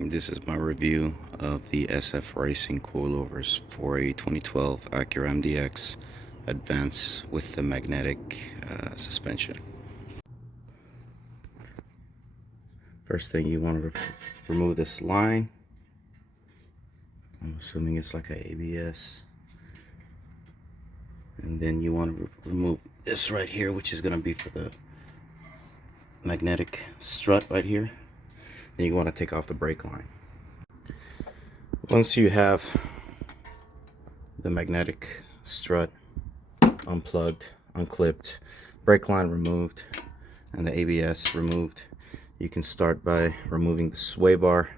This is my review of the SF Racing coilovers for a 2012 Acura MDX Advance with the magnetic suspension. First thing, you want to remove this line. I'm assuming it's like a ABS. And then you want to remove this right here, which is going to be for the magnetic strut right here. Then you want to take off the brake line. Once you have the magnetic strut unplugged, unclipped, brake line removed, and the ABS removed, you can start by removing the sway bar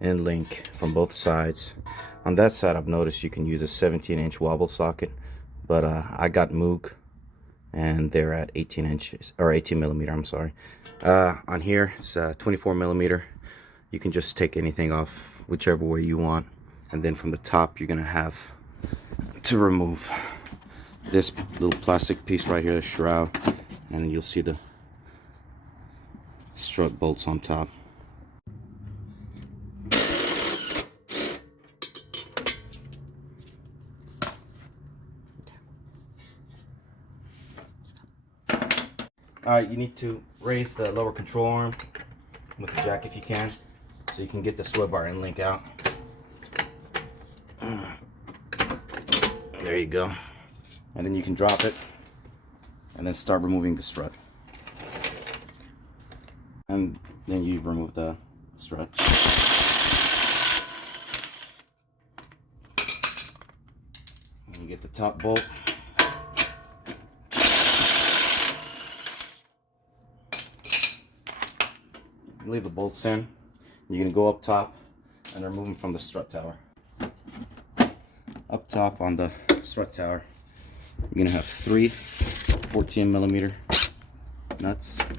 and link from both sides. On that side, I've noticed you can use a 17-inch wobble socket, but I got Moog and they're at 18 inches or 18 millimeter. I'm sorry. On here, it's 24 millimeter. You can just take anything off whichever way you want, and then from the top you're gonna have to remove this little plastic piece right here, the shroud, and then you'll see the strut bolts on top. Alright, you need to raise the lower control arm with the jack if you can, so you can get the sway bar and link out. There you go. And then you can drop it and then start removing the strut. And then you remove the strut. And you get the top bolt. Leave the bolts in. You're going to go up top and remove them from the strut tower. Up top on the strut tower, you're going to have 3 14 millimeter nuts. I'm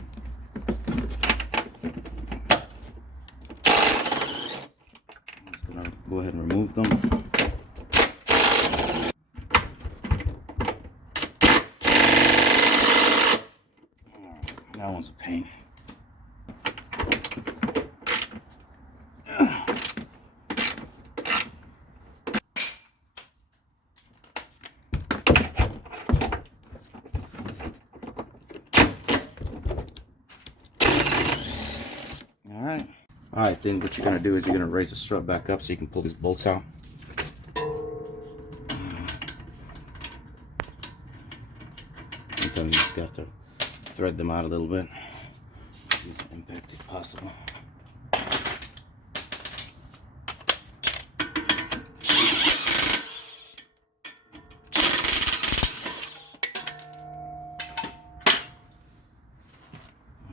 just going to go ahead and remove them. That one's a pain. Alright, then what you're going to do is you're going to raise the strut back up so you can pull these bolts out. Sometimes you just have to thread them out a little bit. As impact if possible.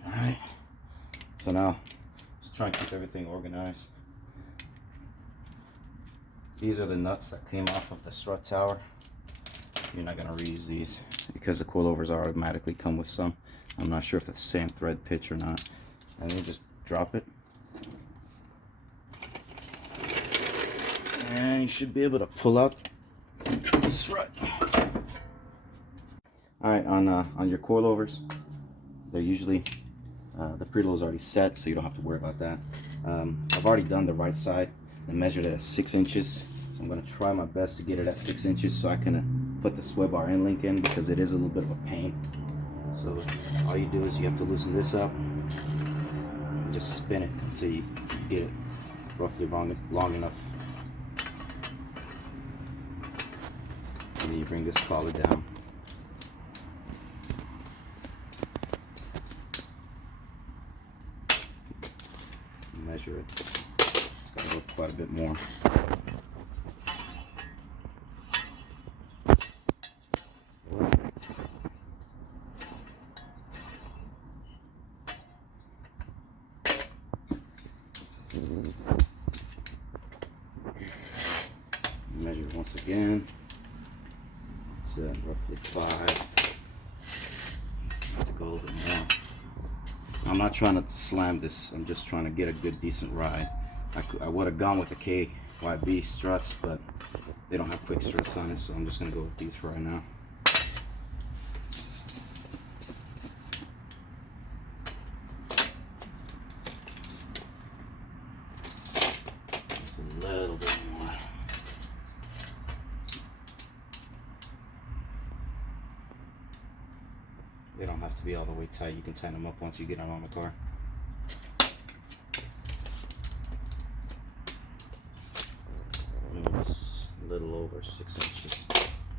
Alright, so now try and keep everything organized. These are the nuts that came off of the strut tower. You're not going to reuse these because the coilovers automatically come with some. I'm not sure if it's the same thread pitch or not. And then just drop it. And you should be able to pull out the strut. Alright, on your coilovers, they're usually the preload is already set, so you don't have to worry about that. I've already done the right side and measured it at 6 inches. So I'm going to try my best to get it at 6 inches so I can put the sway bar end link in, because it is a little bit of a pain. So all you do is you have to loosen this up and just spin it until you get it roughly long enough. And then you bring this collar down. Measure it. It's got to look quite a bit more. Measure it once again. It's roughly 5. Have to go a little bit more. I'm not trying to slam this, I'm just trying to get a good decent ride. I would have gone with the KYB struts, but they don't have quick struts on it, so I'm just going to go with these for right now. little bit more. They don't have to be all the way tight. You can tighten them up once you get them on the car. It's a little over 6 inches.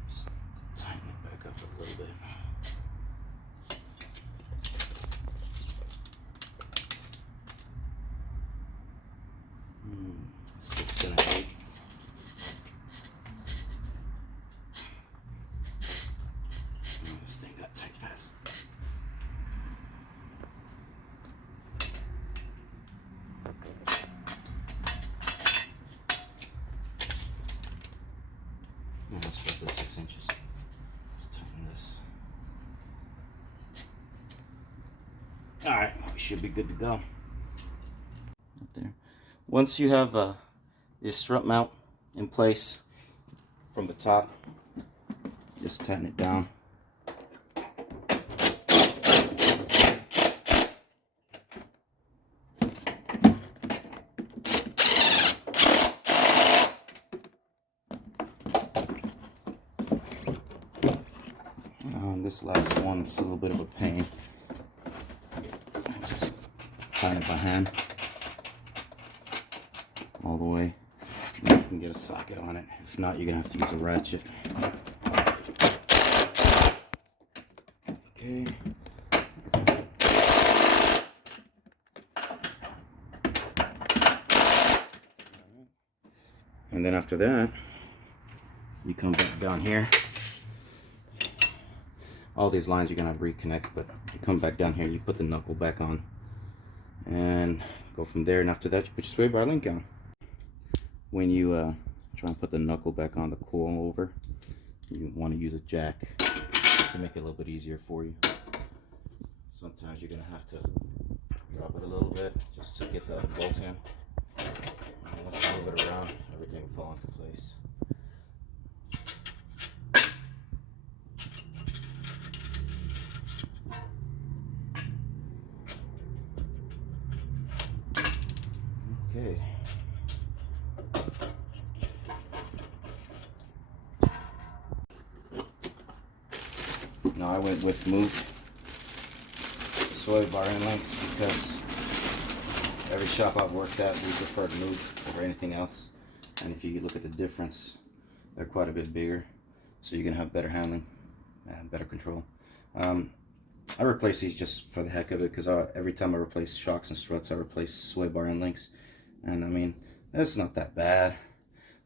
Just tighten it back up a little bit. 6 1/8. This thing got tight fast. That's roughly 6 inches. Let's tighten this. Alright, we should be good to go. Up there. Once you have this strut mount in place from the top, just tighten it down. This last one's a little bit of a pain. Just tighten it by hand all the way. You can get a socket on it. If not, you're gonna have to use a ratchet. Okay. And then after that, you come back down here. All these lines you're gonna reconnect, but you come back down here, you put the knuckle back on, and go from there. And after that, you put your sway bar link on. When you try and put the knuckle back on the coilover, you want to use a jack just to make it a little bit easier for you. Sometimes you're gonna have to drop it a little bit just to get the bolt in. And once you move it around, everything will fall into place. Okay. Now I went with moved sway bar end links because every shop I've worked at, we prefer to move over anything else. And if you look at the difference, they're quite a bit bigger, so you're gonna have better handling and better control. I replace these just for the heck of it, because every time I replace shocks and struts, I replace sway bar end links. And I mean, it's not that bad.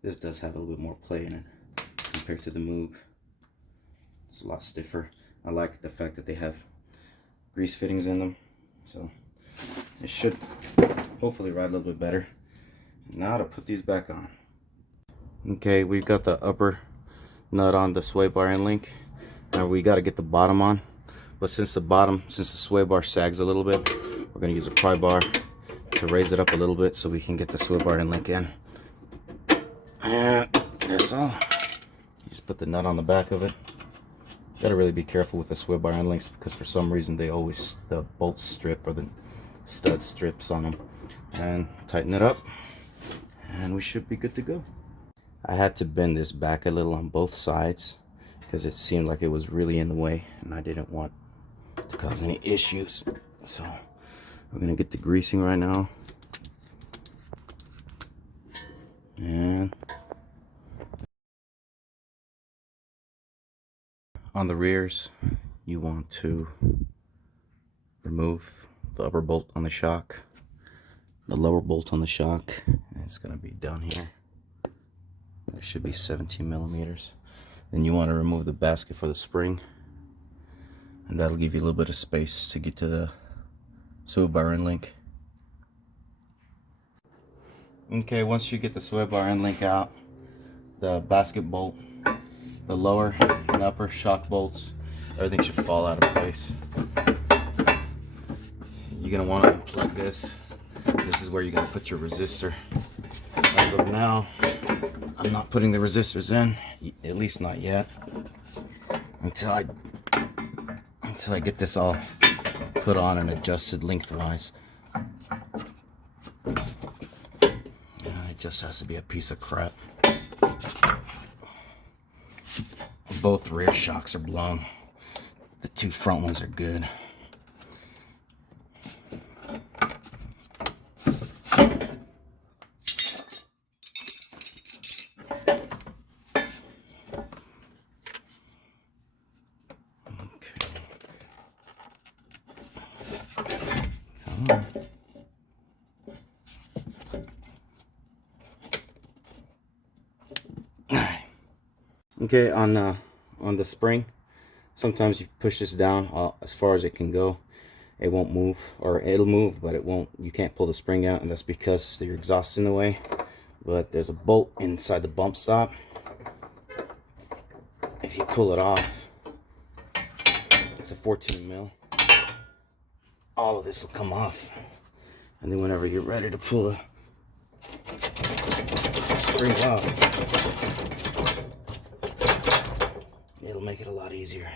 This does have a little bit more play in it compared to the move. It's a lot stiffer. I like the fact that they have grease fittings in them, so it should hopefully ride a little bit better. Now to put these back on. Okay, we've got the upper nut on the sway bar end link. Now we got to get the bottom on, but since the sway bar sags a little bit, we're going to use a pry bar to raise it up a little bit so we can get the sway bar end link in. And that's all. You just put the nut on the back of it. Gotta really be careful with the sway bar end links, because for some reason the bolt strip or the stud strips on them. And tighten it up, and we should be good to go. I had to bend this back a little on both sides because it seemed like it was really in the way, and I didn't want to cause any issues. So we're gonna get the greasing right now. And on the rears, you want to remove the upper bolt on the shock, the lower bolt on the shock, and it's gonna be down here. There should be 17 millimeters. Then you want to remove the basket for the spring, and that'll give you a little bit of space to get to the sway bar end link. Okay, once you get the sway bar end link out, the basket bolt, the lower and upper shock bolts, everything should fall out of place. You're gonna want to unplug this. This is where you're gonna put your resistor. As of now, I'm not putting the resistors in, at least not yet, until I get this all put on and adjusted lengthwise. I it just has to be a piece of crap. Both rear shocks are blown. The two front ones are good. Okay, on the spring, sometimes you push this down as far as it can go. It won't move, or it'll move, but it won't. You can't pull the spring out, and that's because your exhaust is in the way. But there's a bolt inside the bump stop. If you pull it off, it's a 14 mil. All of this will come off, and then whenever you're ready to pull the spring out, it'll make it a lot easier.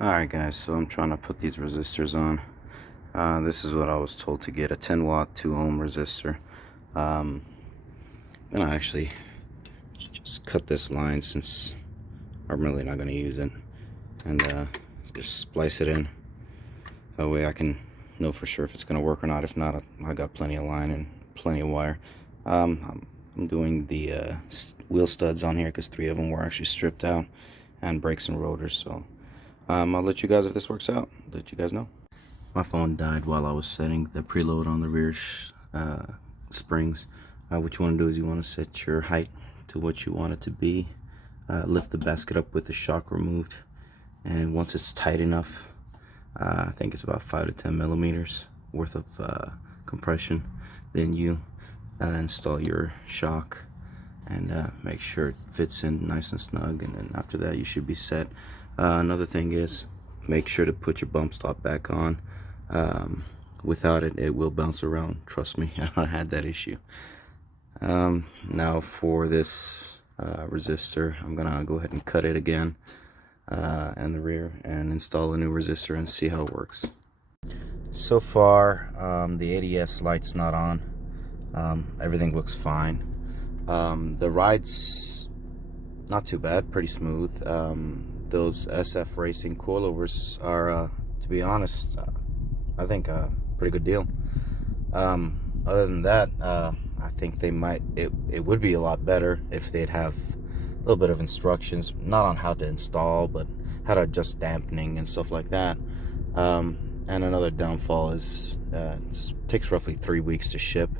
Alright guys, so I'm trying to put these resistors on. This is what I was told to get, a 10 watt 2 ohm resistor. I'm gonna actually just cut this line since I'm really not gonna use it, and just splice it in. That way I can know for sure if it's gonna work or not. If not, I got plenty of line and plenty of wire. I'm doing the wheel studs on here because 3 of them were actually stripped out, and brakes and rotors. So I'll let you guys, if this works out, let you guys know. My phone died while I was setting the preload on the rear springs. What you want to do is you want to set your height to what you want it to be. Lift the basket up with the shock removed, and once it's tight enough, I think it's about 5 to 10 millimeters worth of compression, then you install your shock and make sure it fits in nice and snug, and then after that you should be set. Another thing is, make sure to put your bump stop back on. Without it, it will bounce around. Trust me, I had that issue. Now for this resistor, I'm gonna go ahead and cut it again, and the rear, and install a new resistor and see how it works. So far, the ADS light's not on. Everything looks fine. The ride's not too bad, pretty smooth. Those SF Racing coilovers are, to be honest, I think a pretty good deal. Other than that, I think it would be a lot better if they'd have a little bit of instructions, not on how to install, but how to adjust dampening and stuff like that. And another downfall is it takes roughly 3 weeks to ship,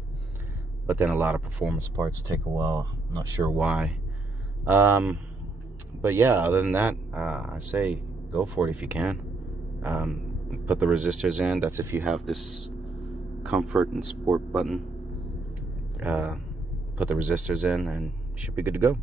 but then a lot of performance parts take a while. I'm not sure why. But yeah, other than that, I say go for it if you can. Put the resistors in. That's if you have this comfort and sport button. Put the resistors in and you should be good to go.